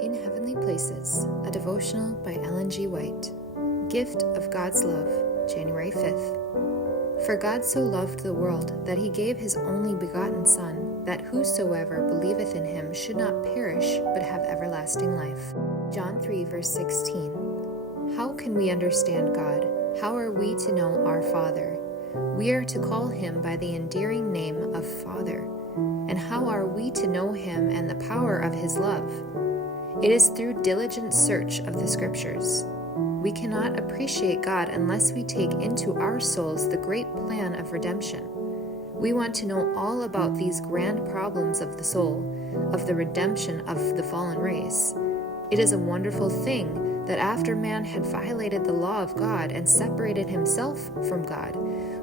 In Heavenly Places, a devotional by Ellen G. White. Gift of God's Love, January 5th. For God so loved the world that he gave his only begotten Son, that whosoever believeth in him should not perish, but have everlasting life. John 3, verse 16. How can we understand God? How are we to know our Father? We are to call him by the endearing name of Father. And how are we to know him and the power of his love? It is through diligent search of the Scriptures. We cannot appreciate God unless we take into our souls the great plan of redemption. We want to know all about these grand problems of the soul, of the redemption of the fallen race. It is a wonderful thing that after man had violated the law of God and separated himself from God,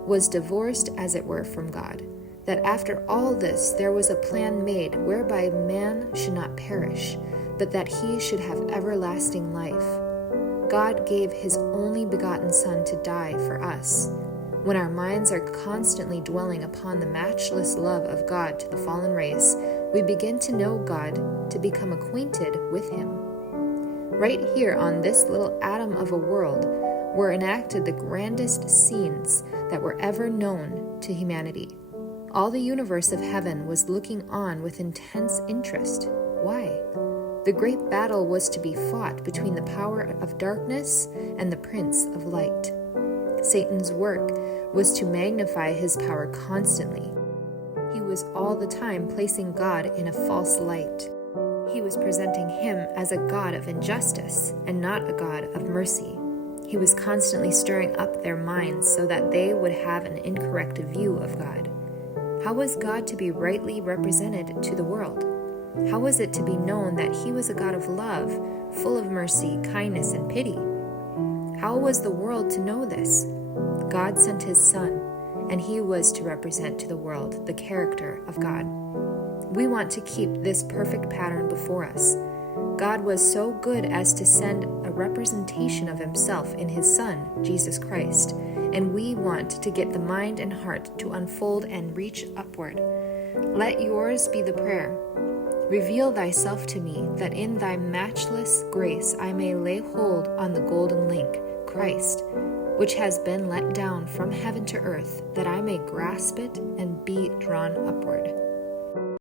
was divorced as it were from God, that after all this there was a plan made whereby man should not perish, but that he should have everlasting life. God gave his only begotten Son to die for us. When our minds are constantly dwelling upon the matchless love of God to the fallen race, we begin to know God, to become acquainted with him. Right here on this little atom of a world were enacted the grandest scenes that were ever known to humanity. All the universe of heaven was looking on with intense interest. Why? The great battle was to be fought between the power of darkness and the prince of light. Satan's work was to magnify his power constantly. He was all the time placing God in a false light. He was presenting him as a God of injustice and not a God of mercy. He was constantly stirring up their minds so that they would have an incorrect view of God. How was God to be rightly represented to the world? How was it to be known that he was a God of love, full of mercy, kindness, and pity? How was the world to know this? God sent his Son, and he was to represent to the world the character of God. We want to keep this perfect pattern before us. God was so good as to send a representation of himself in his Son, Jesus Christ, and we want to get the mind and heart to unfold and reach upward. Let yours be the prayer. Reveal thyself to me, that in thy matchless grace I may lay hold on the golden link, Christ, which has been let down from heaven to earth, that I may grasp it and be drawn upward.